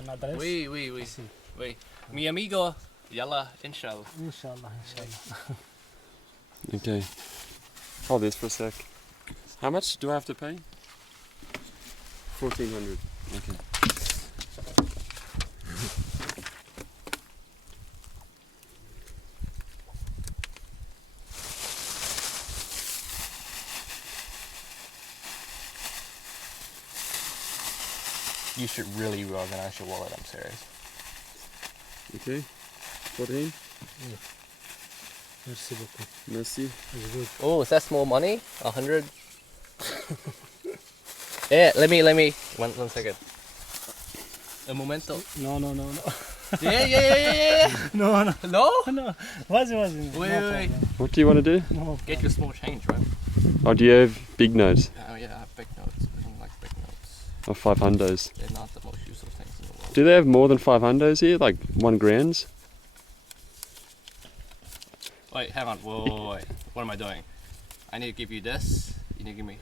ton adresse. Oui, oui, oui. Ici. Oui. Mi amigo, yalla, inshallah. Inch'Allah, Inch'Allah. Okay. Hold this for a sec. How much do I have to pay? 1,400. Okay. You should really reorganize your wallet, I'm serious. Okay. 14. Merci beaucoup. Merci. It's good. Oh, is that small money? 100? Yeah, let me. One second. Un momento. No. Yeah. No. No? Vas-y. Wait, No wait. problem. What do you want to do? No. Get your small change, right? Oh, do you have big notes? Oh yeah, I have big notes. I don't like big notes. Or 500s? They're not the most useful things in the world. Do they have more than 500s here? Like 1 grand? Wait, hang on. Wait. What am I doing? I need to give you this. You need to give me.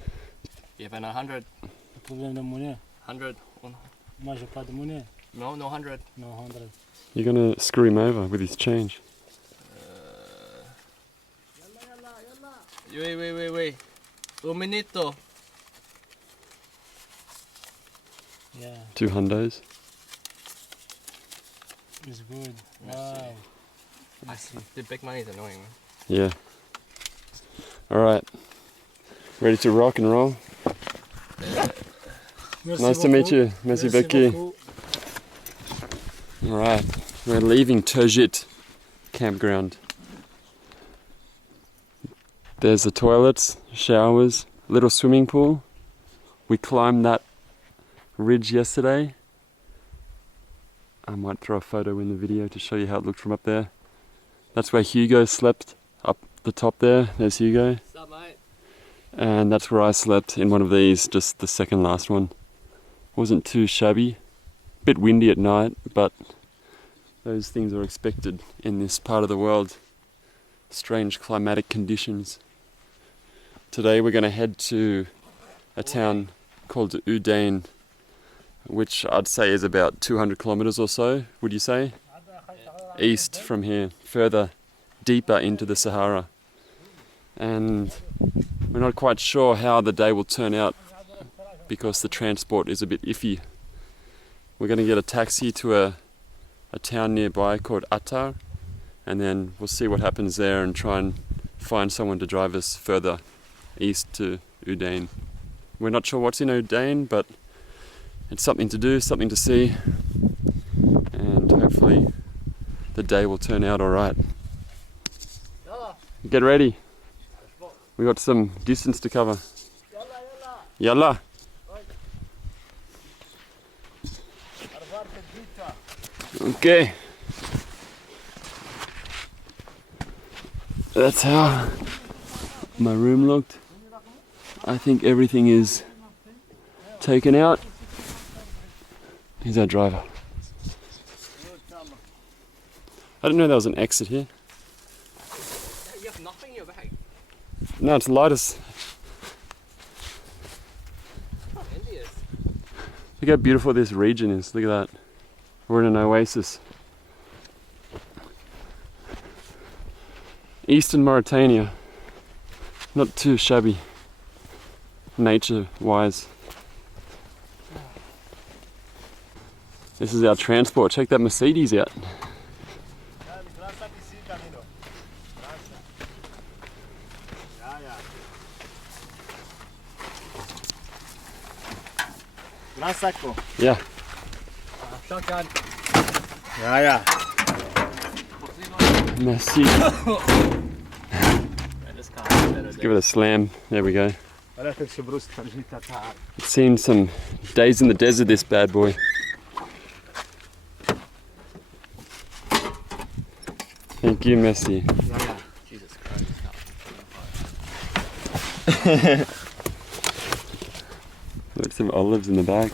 You have an 100? Problème de monnaie. 100? Moi, j'ai pas de monnaie. No 100. No 100. You're going to screw him over with his change. Wait. Un minuto. Yeah, 200s. it's good. Merci. Wow. Merci. The big money is annoying, man. Yeah. Alright. Ready to rock and roll? Merci Nice to meet beaucoup. you. Merci Becky. beaucoup. Alright. We're leaving Tojit campground. There's the toilets, showers, little swimming pool. We climbed that ridge yesterday. I might throw a photo in the video to show you how it looked from up there. That's where Hugo slept, up the top there. There's Hugo. What's up, mate? And that's where I slept, in one of these, just the second last one. Wasn't too shabby. Bit windy at night, but those things are expected in this part of the world. Strange climatic conditions. Today we're going to head to a town called Ouadane, which I'd say is about 200 kilometers or so, would you say? East from here, further deeper into the Sahara. And we're not quite sure how the day will turn out because the transport is a bit iffy. We're going to get a taxi to a town nearby called Attar, and then we'll see what happens there and try and find someone to drive us further east to Ouadane. We're not sure what's in Ouadane, but it's something to do, something to see, and hopefully the day will turn out alright. Get ready. We got some distance to cover. Yalla. Okay. That's how my room looked. I think everything is taken out. Here's our driver. I didn't know there was an exit here. You have nothing in your bag. No, it's lightest. Envious. Look how beautiful this region is. Look at that. We're in an oasis. Eastern Mauritania. Not too shabby, nature-wise. This is our transport. Check that Mercedes out. Grand saco. Yeah. Shotgun. Yeah. Merci. Let's give it a slam. There we go. It's seen some days in the desert, this bad boy. Thank you, Messi. Jesus Christ. Look, some olives in the back.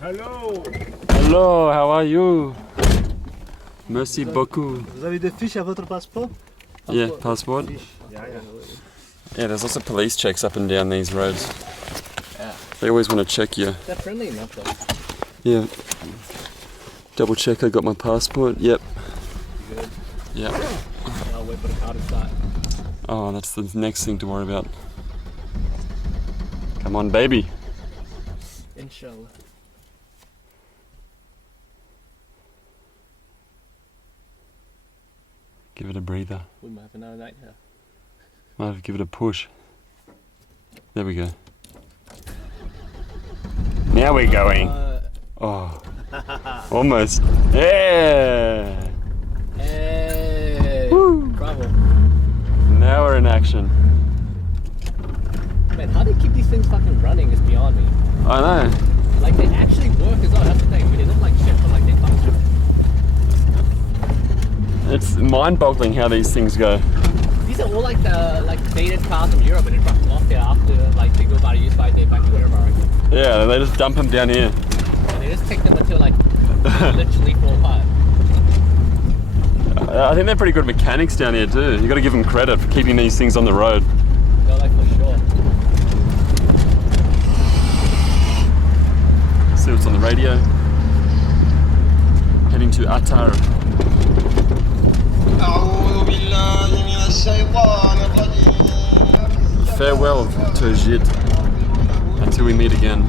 Hello. Hello, how are you? Merci beaucoup. Vous avez des fiches à votre passeport? Yeah, passport. Yeah. Yeah, there's lots of police checks up and down these roads. Yeah. They always want to check you. They're friendly enough though. Yeah. Double check I got my passport. Yep. You good? Yep. I'll wait for the car to start. Oh, that's the next thing to worry about. Come on, baby. Inshallah. Give it a breather. We might have another night here. Might have to give it a push. There we go. Now we're going. Oh. Almost. Yeah. Hey. Woo. Bravo. Now we're in action. Man, how they keep these things fucking running is beyond me. I know. Like they actually work as well. That's the thing. I mean, they look like shit, but like they function. It's mind-boggling how these things go. These are all like the dated cars from Europe, and they drop them off there after like they go by the use by day back to wherever. Right? Yeah, they just dump them down here. And they just take them until like literally fall apart. I think they're pretty good mechanics down here too. You got to give them credit for keeping these things on the road. No, like for sure. See what's on the radio. Heading to Attar. Farewell to Jid until we meet again.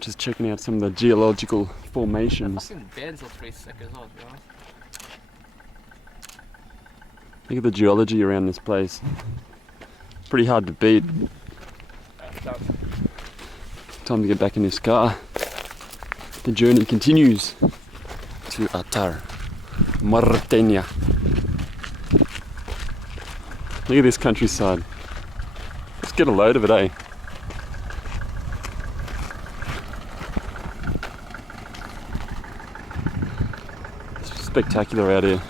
Just checking out some of the geological formations. Fucking beds look pretty sick as well, to be honest. Look at the geology around this place. Pretty hard to beat. Time to get back in this car. The journey continues to Attar, Mauritania. Look at this countryside. Let's get a load of it, eh? It's spectacular out here.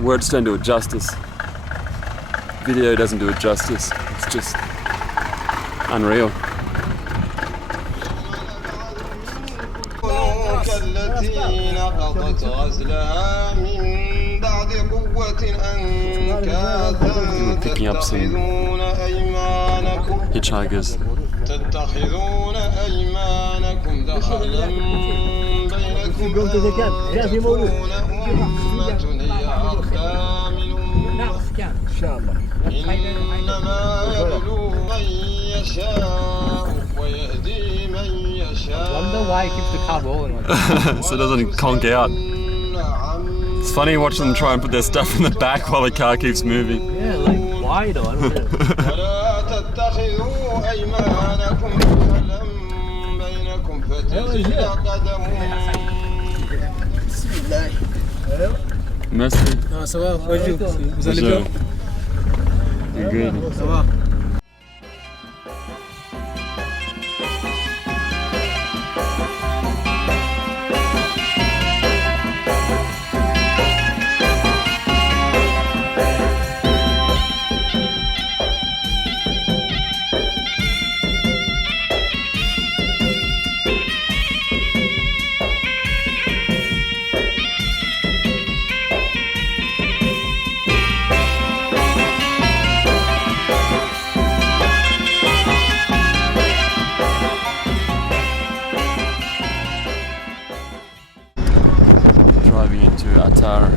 Words don't do it justice. Video doesn't do it justice. It's just unreal. We're picking up some hitchhikers. Wonder why it keeps the car rolling like that. So it doesn't conk out. It's funny watching them try and put their stuff in the back while the car keeps moving. Yeah, like why though? I don't get Merci. Ah, ça va, bonjour. Vous allez bien? You're good. Ça va. Driving into Attar.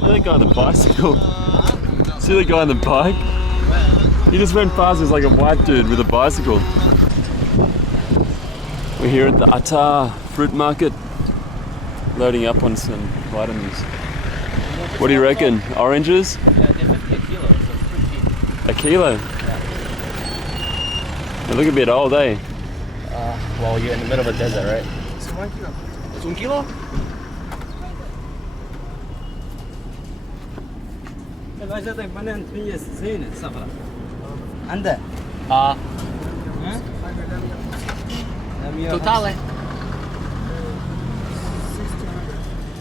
See the guy on the bicycle? See the guy on the bike? He just went past us like a white dude with a bicycle. We're here at the Attar fruit market, loading up on some vitamins. What do you reckon? Oranges? Yeah, they're 50 a kilo, so it's pretty cheap. A kilo? They look a bit old, eh? Well, you're in the middle of a desert, right? It's 1 kilo? عندك Totale.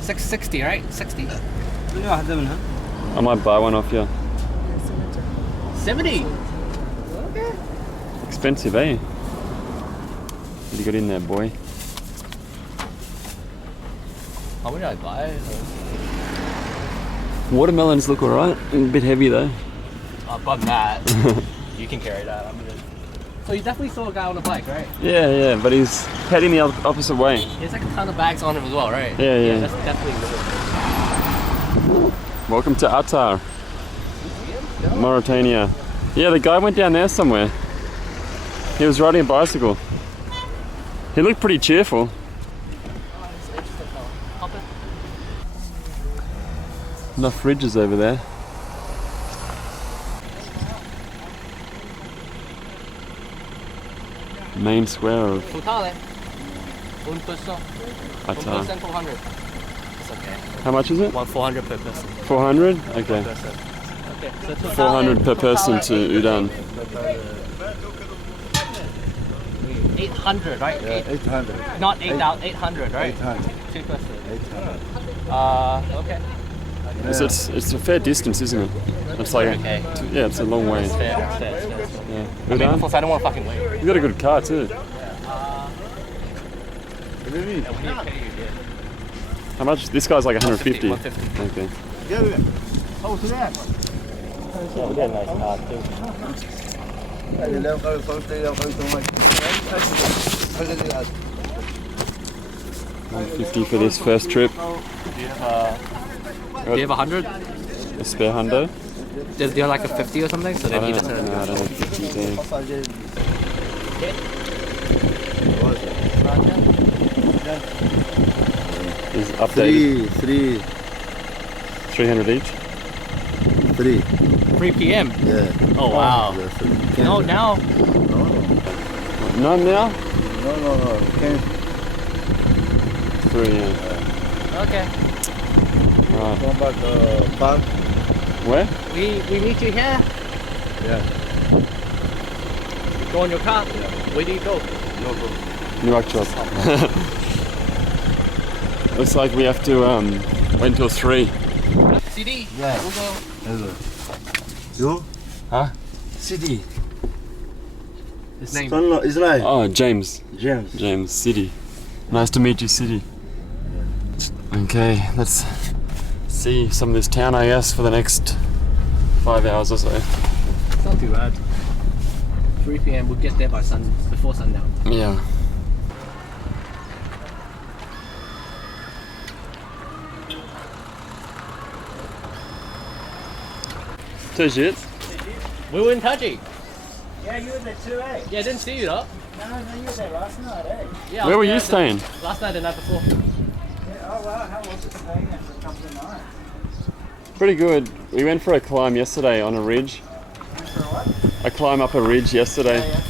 660, right? 60. I might buy one off you. 70. Expensive, eh? What you got in there, boy? How many did I buy? Watermelons look alright. A bit heavy though. Above that, you can carry that. I'm good. So you definitely saw a guy on a bike, right? Yeah, but he's heading the opposite way. He has like a ton of bags on him as well, right? Yeah. That's definitely good. Welcome to Attar, Mauritania. Yeah, the guy went down there somewhere. He was riding a bicycle. He looked pretty cheerful. Enough ridges over there. Main square of Totale. Un peso. Attar. 400. It's okay. How much is it? 400 per person. 400? Okay. Okay. So totale, 400 per person to Ouadane. 800, right? 800. Not 8,000, 800, right? 800. 2 person. 800. Okay. It's a fair distance, isn't it? It's like Okay. yeah, it's a long way. It's fair. Yeah. I mean, Ouadane? plus I don't want to fucking wait. You got a good car too. How much? This guy's like 150. 150. Okay. Oh, to that. Yeah, we got a nice car too. 150 for this first trip. Do you have 100? A spare hundo? Do you have like a 50 or something? So then he doesn't. No, I don't have 50 there. Is updated. 300 each. 3. 3 p.m. Yeah. Oh wow. No, now. None now? No. 3, yeah. Okay. Right. Come back park. Where? We meet you here. Yeah. Go in your car. Where do you go? No go. Nouakchott. Looks like we have to wait until 3. CD. Yeah. We'll go. You? Huh? City. His name. Is right. Oh, James. James. City. Nice to meet you, City. Okay, let's see some of this town, I guess, for the next 5 hours or so. It's not too bad. 3 p.m. We'll get there before sundown. Yeah. Tajit? We were in Taji. Yeah, you were there too, eh? Yeah, I didn't see you though. No, you were there last night, eh? Yeah. I Where was were there you staying? Last night, the night before. Yeah, oh wow, how was it staying there for a couple of nights? Pretty good. We went for a climb yesterday on a ridge. For what? A climb up a ridge yesterday. Yeah.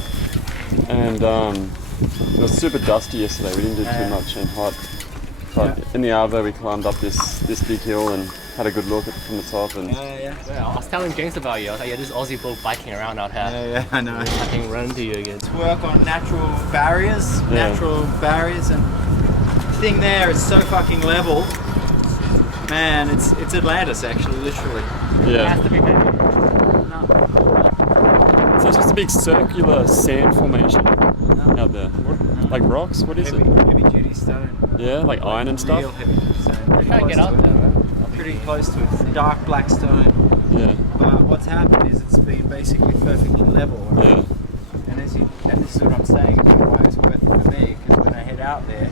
And it was super dusty yesterday. We didn't do too much and hot. But in the Arvo we climbed up this big hill and had a good look at from the top. And Yeah. Yeah, I was telling James about you. I was like, yeah, this Aussie bloke biking around out here. Yeah, I know. I can run into you again. Work on natural barriers, and the thing there is so fucking level. Man, it's Atlantis actually, literally. It yeah, has to be better. so it's just a big circular sand formation out there. Like rocks? What is it? Heavy duty stone. Yeah, like iron and Real stuff. heavy duty stone. I try to get out there, man. Pretty close to it. It's dark black stone. Yeah, But what's happened is it's been basically perfectly level. Right? yeah, And this is what I'm saying about why it's worth it for me, because when I head out there,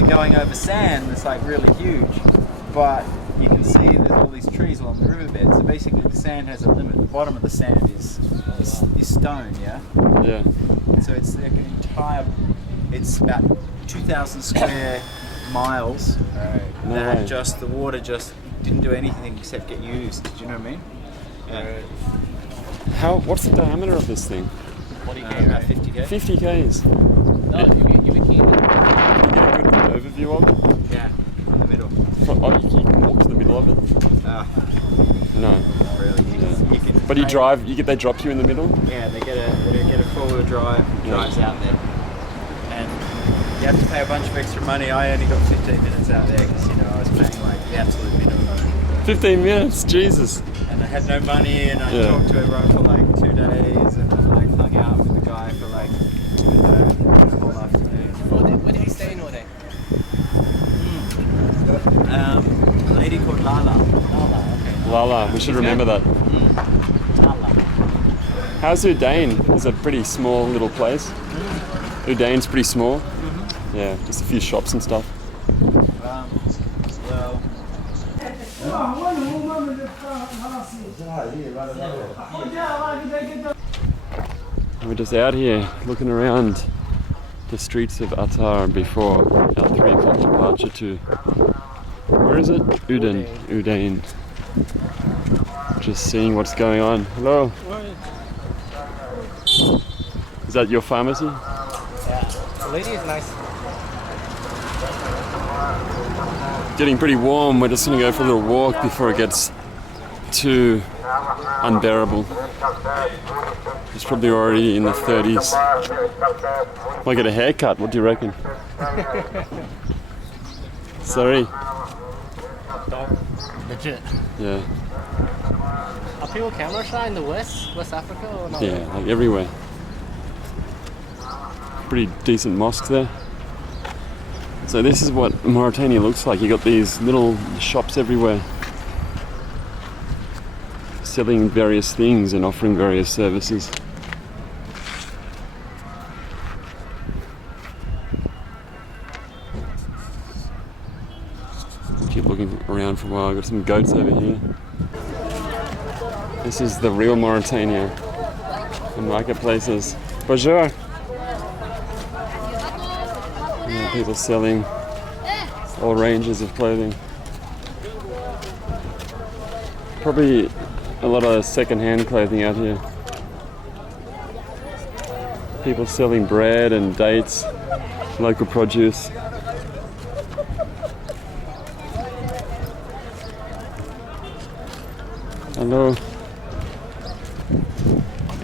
we're going over sand that's like really huge, but you can see there's all these trees along the riverbed. So basically the sand has a limit. The bottom of the sand is stone, yeah? yeah. So it's like an entire, it's about 2,000 square miles No that way. just, the water just didn't do anything except get used. Do you know what I mean? Yeah. What's the diameter of this thing? 40K, About right? 50k. 50 k's. No, you be keen. Can you get a good overview of it? Yeah, in the middle. Oh, you can walk to the middle of it? Ah. No. Not really. You fucking. But you train. drive, they drop you in the middle? Yeah, they get a 4-wheel drive, drives out there. And you have to pay a bunch of extra money. I only got 15 minutes out there because, I was paying like the absolute minimum. 15 minutes, Jesus. And I had no money, and I Yeah. talked to everyone for like 2 days, and I like hung out with the guy for like the whole afternoon. Where did you stay in Ouadane? A lady called Lala. Okay. Lala, we should remember that. Lala. How's Ouadane? It's a pretty small little place. Ouadane's pretty small. Yeah, just a few shops and stuff. Well. We're just out here looking around the streets of Attar before our 3 o'clock departure to, where is it? Ouadane. Just seeing what's going on. Hello. Is that your pharmacy? Yeah. The lady is nice. Getting pretty warm. We're just going to go for a little walk before it gets too unbearable. It's probably already in the 30s. Might get a haircut. What do you reckon? Sorry. Legit. Yeah. Are people camera shy in the West Africa or not? Yeah, like everywhere. Pretty decent mosque there. So this is what Mauritania looks like. You got these little shops everywhere, selling various things and offering various services. Keep looking around for a while. Got some goats over here. This is the real Mauritania. The marketplaces. Bonjour. Yeah, people selling all ranges of clothing. Probably a lot of second-hand clothing out here. People selling bread and dates, local produce. Hello.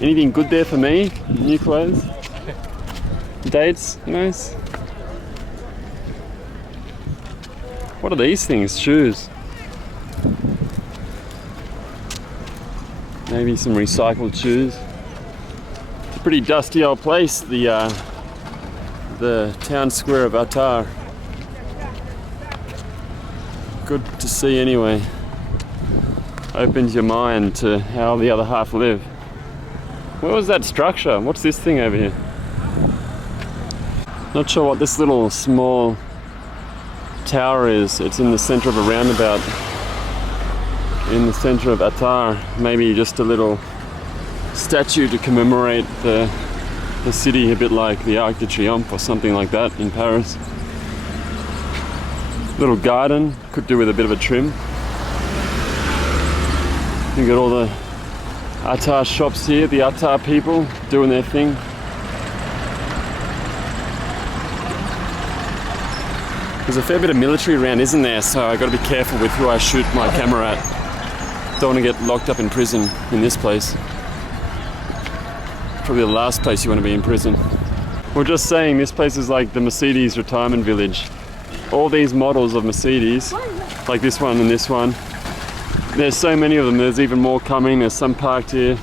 Anything good there for me? New clothes? Dates? Nice. What are these things? Shoes? Maybe some recycled shoes. It's a pretty dusty old place, the town square of Attar. Good to see anyway. Opens your mind to how the other half live. Where was that structure? What's this thing over here? Not sure what this little small tower is. It's in the center of a roundabout in the center of Attar. Maybe just a little statue to commemorate the city, a bit like the Arc de Triomphe or something like that in Paris. Little garden, could do with a bit of a trim. You got all the Attar shops here, the Attar people doing their thing. There's a fair bit of military around, isn't there? So I got to be careful with who I shoot my camera at. Don't want to get locked up in prison in this place. Probably the last place you want to be in prison. We're just saying this place is like the Mercedes retirement village. All these models of Mercedes, like this one and this one. There's so many of them, there's even more coming, there's some parked here.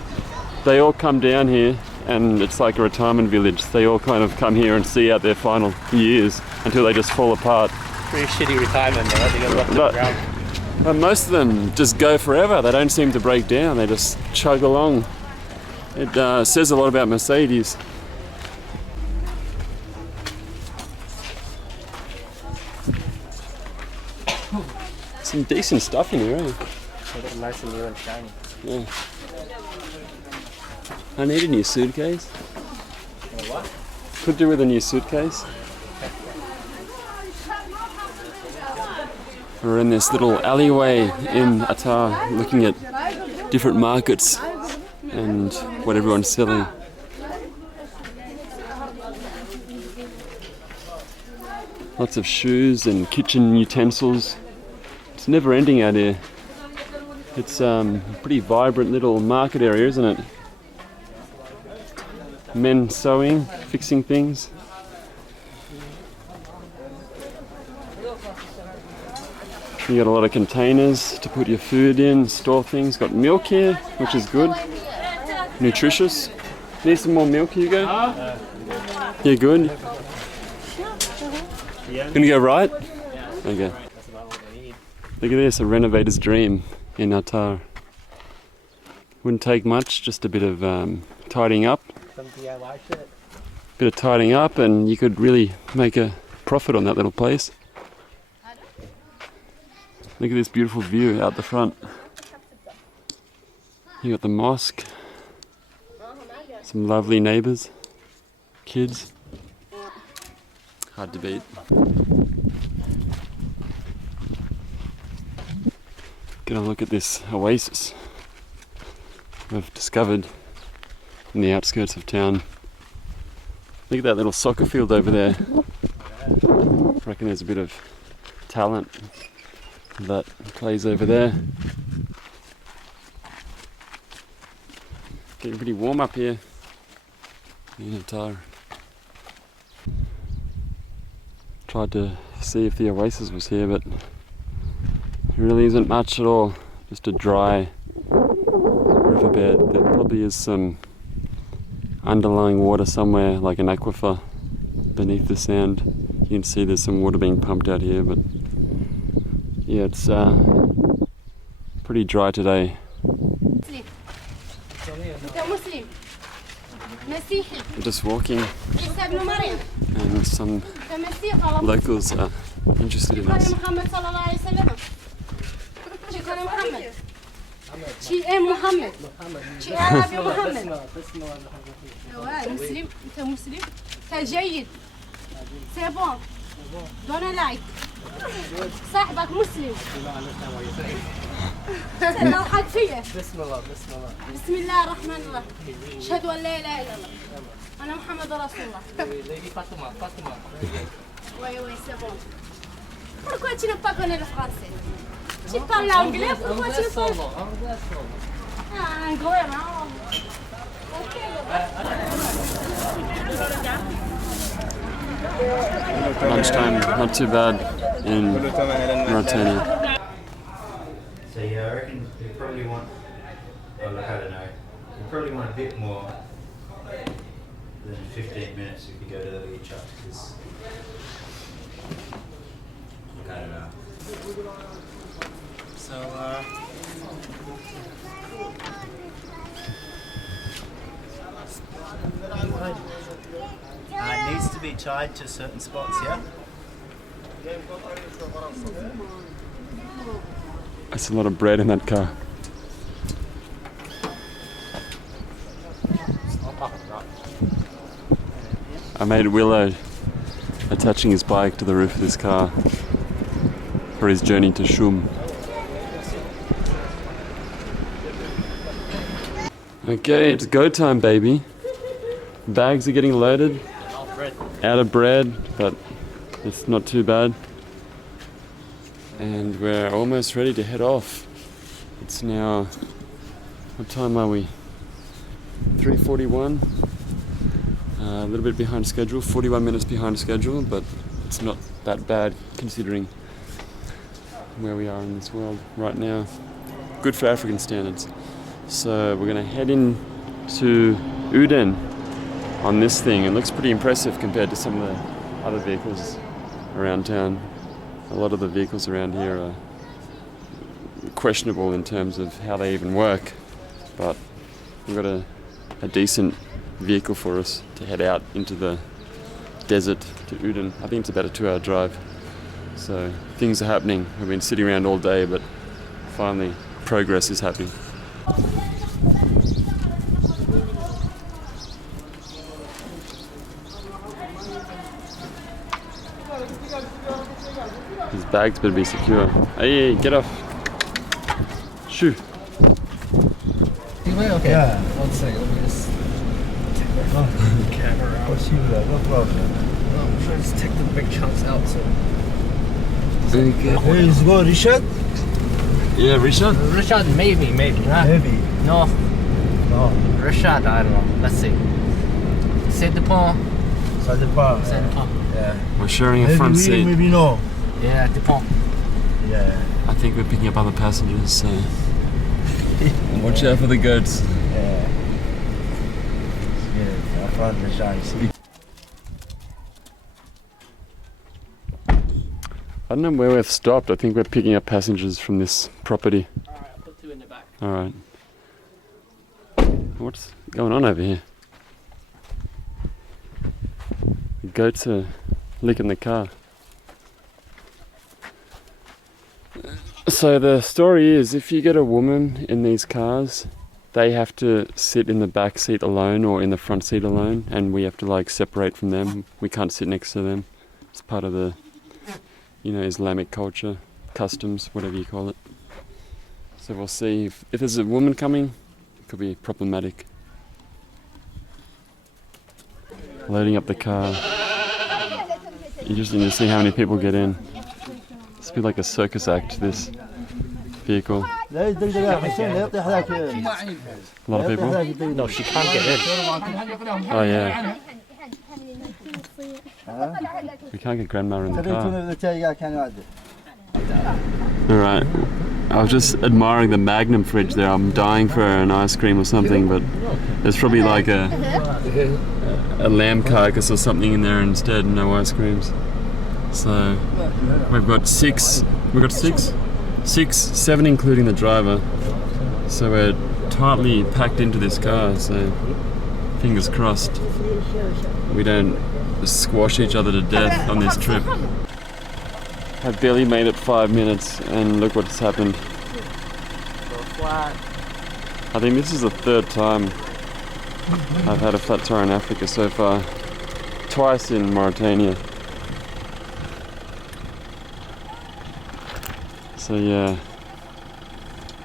They all come down here and it's like a retirement village. They all kind of come here and see out their final years until they just fall apart. Pretty shitty retirement though, they get left on the ground. But most of them just go forever, they don't seem to break down, they just chug along. It says a lot about Mercedes. Some decent stuff in here, eh? They look nice and new and shiny. Yeah. I need a new suitcase. What? Could do with a new suitcase. We're in this little alleyway in Attar looking at different markets and what everyone's selling. Lots of shoes and kitchen utensils. It's never ending out here. It's a pretty vibrant little market area, isn't it? Men sewing, fixing things. You got a lot of containers to put your food in, store things. Got milk here, which is good. Nutritious. Need some more milk, Hugo? You're good? Gonna go right? Okay. Look at this, a renovator's dream in Natar. Wouldn't take much, just a bit of tidying up. Bit of tidying up and you could really make a profit on that little place. Look at this beautiful view out the front. You got the mosque, some lovely neighbours, kids. Hard to beat. Gonna look at this oasis we've discovered in the outskirts of town. Look at that little soccer field over there. I reckon there's a bit of talent that plays over there. Getting pretty warm up here in Natar. Tried to see if the oasis was here, but there really isn't much at all. Just a dry riverbed. There probably is some underlying water somewhere, like an aquifer beneath the sand. You can see there's some water being pumped out here, but yeah, it's pretty dry today. We're just walking, and some locals are interested in us. صاحبك مسلم تضحك فيه بسم الله بسم الله الرحمن الرحيم اشهد ان لا اله الا الله انا محمد رسول الله فاطمه وي c'est bon pourquoi tu n'as pas connu le français tu parles l'anglais pourquoi tu ne parles un gros Lunchtime, not too bad in Mauritania. So yeah, I reckon you probably want, oh look, I don't know, you probably want a bit more than 15 minutes if you go to the beach up, because, I don't know. So, it needs to be tied to certain spots, yeah? That's a lot of bread in that car. I made Willow attaching his bike to the roof of this car for his journey to Shum. Okay, it's go time, baby. Bags are getting loaded. Out of bread, but it's not too bad. And we're almost ready to head off. It's now, what time are we? 3:41. A little bit behind schedule, 41 minutes behind schedule, but it's not that bad considering where we are in this world right now. Good for African standards. So we're gonna head in to Ouadane on this thing. It looks pretty impressive compared to some of the other vehicles around town. A lot of the vehicles around here are questionable in terms of how they even work, but we've got a decent vehicle for us to head out into the desert to Ouadane. I think it's about a 2-hour drive. So things are happening. We've been sitting around all day, but finally progress is happening. His bags better be secure. Hey, get off. Shoo. Okay. Yeah. One second. Let me just take the camera out. No problem. I'm trying to just take the big chunks out. So. Very good. Let's go, Richard. Yeah, Richard? Richard, maybe, huh? Maybe. No. No. Richard, I don't know. Let's see. C'est dépend. Ça dépend. Ça dépend. Yeah. We're sharing a Maybe front we, seat. maybe no. Yeah, dépend. Yeah. I think we're picking up other passengers, so watch out for the goats. Yeah. Yeah. I found the gens ici. I don't know where we've stopped. I think we're picking up passengers from this property. Alright, I'll put 2 in the back. Alright. What's going on over here? The goats are licking the car. So the story is, if you get a woman in these cars, they have to sit in the back seat alone or in the front seat alone, and we have to like separate from them. We can't sit next to them. It's part of the, you know, Islamic culture, customs, whatever you call it. So we'll see if there's a woman coming, it could be problematic. Loading up the car. Interesting to see how many people get in. It's a bit like a circus act, this vehicle. A lot of people? No, she can't get in. Oh yeah. We can't get grandma in the car. Alright. I was just admiring the Magnum fridge there. I'm dying for an ice cream or something, but there's probably like a lamb carcass or something in there instead, no ice creams. So we've got six, 7 including the driver. So we're tightly packed into this car, so fingers crossed we don't squash each other to death on this trip. I barely made it 5 minutes and look what's happened. I think this is the 3rd time I've had a flat tire in Africa so far. Twice in Mauritania. So yeah,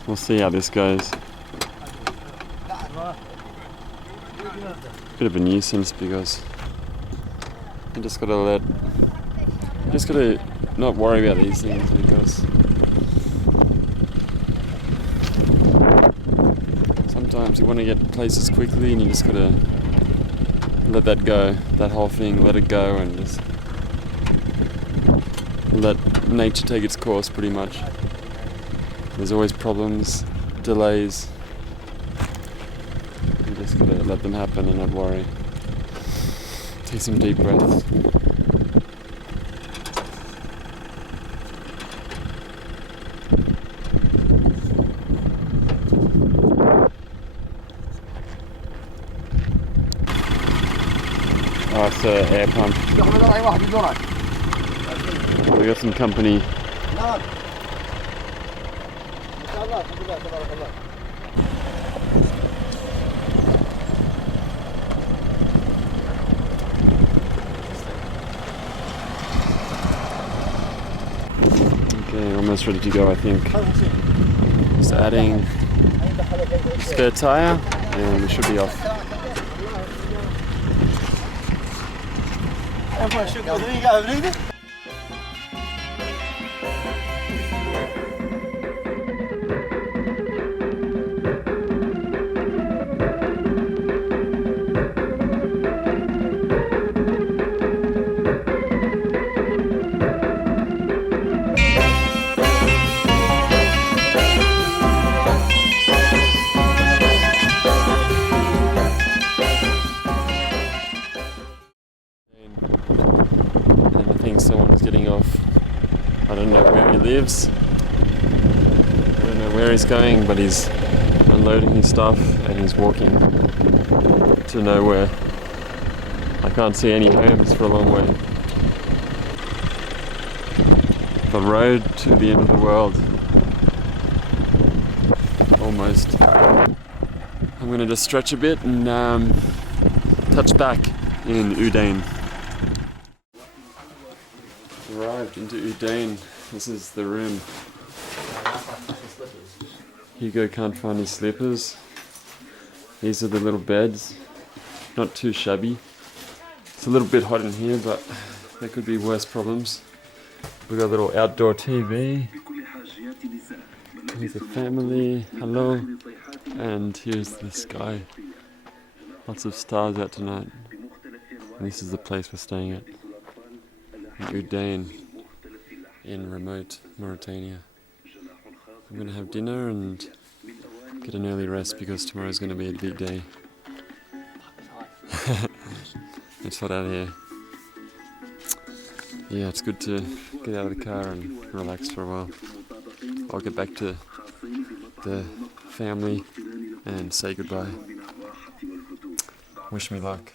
we'll see how this goes. Bit of a nuisance because you just gotta not worry about these things, because sometimes you want to get places quickly and you just gotta let that go, that whole thing, let it go and just let nature take its course pretty much. There's always problems, delays. You just gotta let them happen and not worry. Take some deep breaths. Oh, it's an air pump. We got some company. Okay, almost ready to go, I think. Just adding spare tire and we should be off. Someone's getting off. I don't know where he lives. I don't know where he's going, but he's unloading his stuff and he's walking to nowhere. I can't see any homes for a long way. The road to the end of the world. Almost. I'm gonna just stretch a bit and touch back in Ouadane. Arrived into Ouadane. This is the room. Hugo can't find his slippers. These are the little beds. Not too shabby. It's a little bit hot in here, but there could be worse problems. We've got a little outdoor TV. Here's the family, hello, and here's the sky. Lots of stars out tonight. And this is the place we're staying at, in Ouadane, in remote Mauritania. I'm going to have dinner and get an early rest because tomorrow's going to be a big day. It's hot out here. Yeah, it's good to get out of the car and relax for a while. I'll get back to the family and say goodbye. Wish me luck.